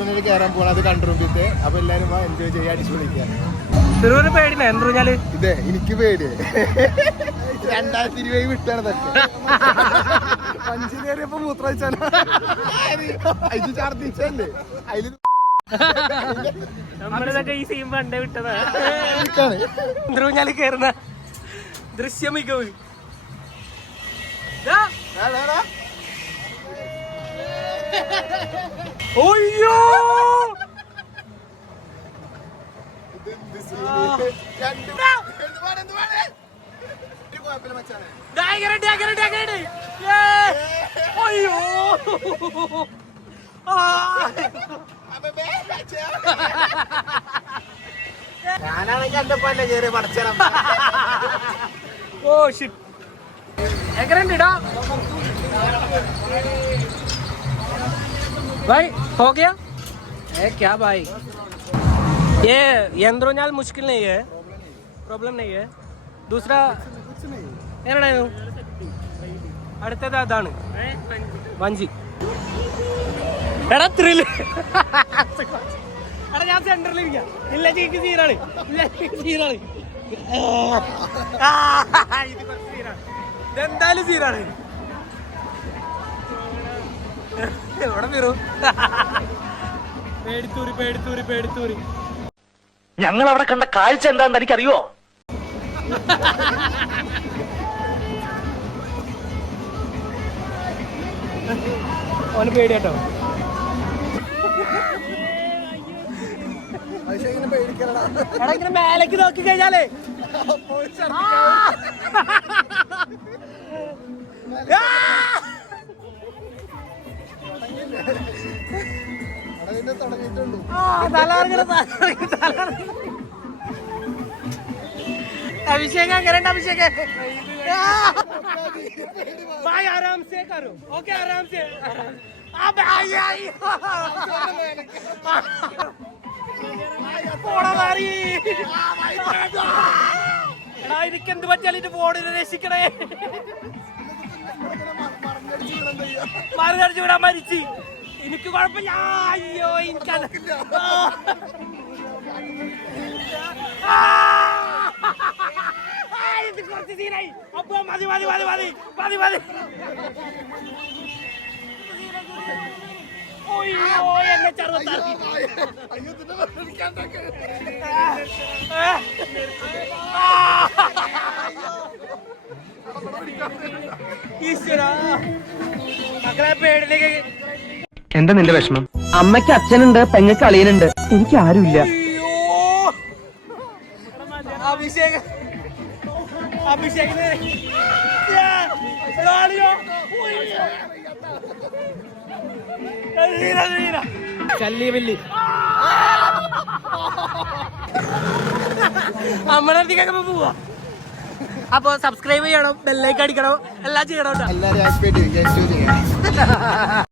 സിറുവിനൊരു കയറാൻ പോകണം, അത് കണ്ടുപിടിച്ച്. അപ്പൊ എല്ലാരും എൻജോയ് ചെയ്യാൻ അടിച്ചു വിളിക്കാം. സിറുവിന് പേടിനെ എന്തുഞ്ഞാല് ഇതേ എനിക്ക് പേടി 2020 വിട്ടാണ് ഇതൊക്കെ. പഞ്ചിനേറിയപ്പോ മൂത്രയിച്ചാലോ ഇത് ഛർദിച്ചല്ലേ അതില് നമ്മളിതൊക്കെ ഈ സീൻ പണ്ടേ വിട്ടതാ. എന്തുഞ്ഞാല് കേറുന്ന ദൃശ്യം മികവ്. ഓയ്യോ അയ്യോ ഞാനാണെങ്കിൽ എന്റെ പോലെ കയറി പടച്ചണം. ഓ ഷിറ്റ് എങ്ങനെയുണ്ട് ഇടാ भाई हो गया ए क्या भाई ये यंत्रोंजाल मुश्किल नहीं है, प्रॉब्लम नहीं है. दूसरा എങ്ങനെയായിരുന്നു അടുത്തത് അതാണ് വഞ്ചി. എടാ ത്രില്ല് എടാ ഞാൻ സെന്ററിൽ ഇരിക്കാം. ഇല്ല ചേക്ക് സീനാണ്, സീനാണ് ഇത് കുറച്ച് സീനാണ്, ഇതെന്തായാലും സീനാണ്. എവിടെ വീറു പേടിത്തൂരി പേടിത്തൂരി പേടിത്തൂരി. ഞങ്ങൾ അവിടെ കണ്ട കാഴ്ച എന്താണെന്ന് എനിക്കറിയോ? ഓന് പേടിയാട്ടോ. എടാ ഇങ്ങനെ മേലേക്ക് നോക്കി കഴിഞ്ഞാലേ अभिषेक करेंट अभिषेक भाई आराम से करो. ओके आराम से. എടാ എനിക്ക് എന്ത് പറ്റിയാലും ബോർഡിനെ രക്ഷിക്കണേ. മറുകടിച്ചു വിടാൻ മരിച്ചു. എനിക്ക് കുഴപ്പമില്ല. അയ്യോ എനിക്കത് കുറച്ച് സീനായി. അപ്പൊ മതി മതി മതി മതി മതി മതി. അയ്യോ എന്നെ ചെറുതാക്കി. ഈശ്വരാ മക്കളെ പേടിലേക്ക്. എന്താ നിന്റെ വിഷമം? അമ്മയ്ക്ക് അച്ഛനുണ്ട്, പെങ്ങൾക്ക് അളിയനുണ്ട്, എനിക്ക് ആരുമില്ല. അഭിഷേക് അഭിഷേകിന് ചല്ലിവല്ലി നമ്മുടെ അടുത്തേക്കൊക്കെ പോവാ. അപ്പൊ സബ്സ്ക്രൈബ് ചെയ്യണം, ബെല്ലൈക്കൻ അടിക്കണം, എല്ലാം ചെയ്യണം. എല്ലാരും ഹാപ്പി ആയിട്ട് എൻജോയ് ചെയ്യാം.